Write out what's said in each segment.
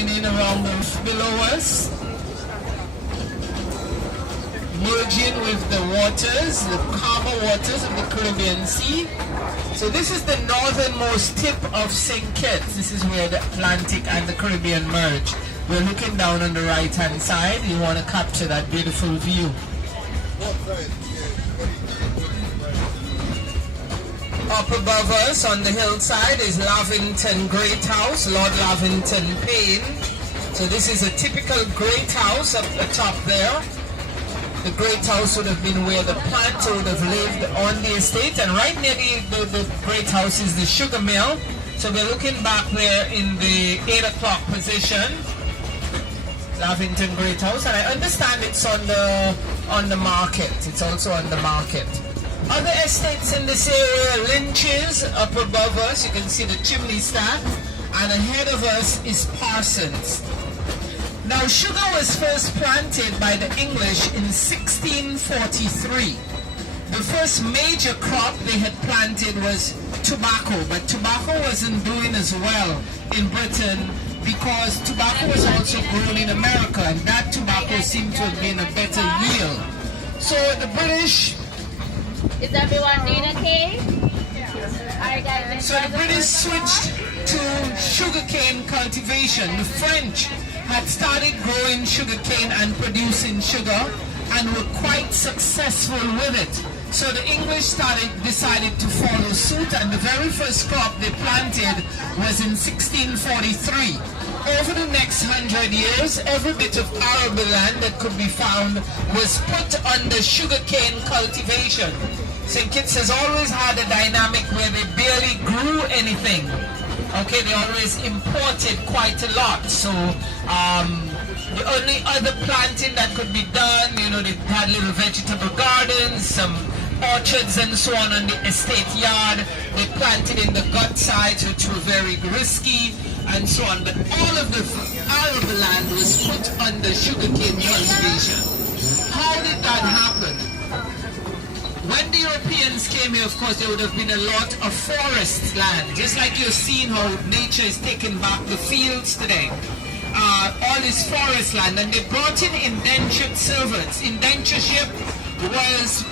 coming in around the roof below us, merging with the waters, the calmer waters of the Caribbean Sea. So this is the northernmost tip of St. Kitts. This is where the Atlantic and the Caribbean merge. We're looking down on the right hand side. You want to capture that beautiful view. Up above us on the hillside is Lavington Great House, Lord Lavington Payne. So this is a typical great house up the top there. The great house would have been where the planter would have lived on the estate, and right near the great house is the sugar mill. So we're looking back there in the 8 o'clock position, Lavington Great House, and I understand it's on the market. It's also on the market. Other estates in this area, Lynch's up above us, you can see the chimney stack, and ahead of us is Parsons. Now, sugar was first planted by the English in 1643. The first major crop they had planted was tobacco, but tobacco wasn't doing as well in Britain because tobacco was also grown in America, and that tobacco seemed to have been a better yield. So the British... Is everyone doing okay? So the British switched to sugarcane cultivation. The French had started growing sugarcane and producing sugar and were quite successful with it. So the English decided to follow suit, and the very first crop they planted was in 1643. Over the next 100 years, every bit of arable land that could be found was put under sugarcane cultivation. St. Kitts has always had a dynamic where they barely grew anything. Okay, they always imported quite a lot. So the only other planting that could be done, you know, they had little vegetable gardens, some orchards and so on the estate yard. They planted in the gut sides, which were very risky, and so on. But all of the arable land was put under sugarcane cultivation. How did that happen? When the Europeans came here, of course, there would have been a lot of forest land, just like you're seeing how nature is taking back the fields today. All this forest land, and they brought in indentured servants. Indentureship was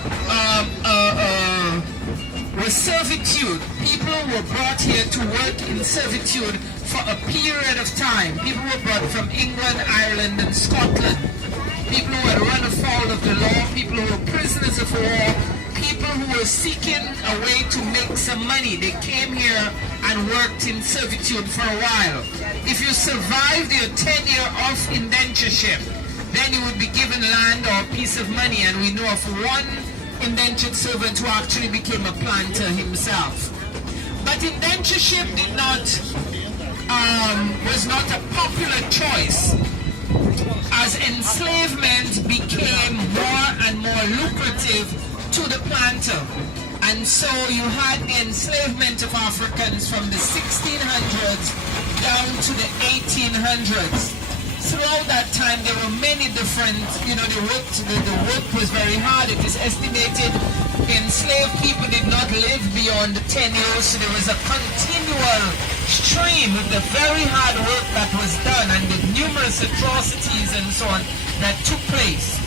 servitude. People were brought here to work in servitude for a period of time. People were brought from England, Ireland, and Scotland. People who had run afoul of the law, people who were prisoners of war, people who were seeking a way to make some money. They came here and worked in servitude for a while. If you survived your tenure of indentureship, then you would be given land or a piece of money, and we know of one indentured servant who actually became a planter himself. But indentureship was not a popular choice, as enslavement became more and more lucrative to the planter. And so you had the enslavement of Africans from the 1600s down to the 1800s. Throughout that time, there were many different, you know, the work was very hard. It is estimated the enslaved people did not live beyond 10 years, so there was a continual stream of the very hard work that was done and the numerous atrocities and so on that took place.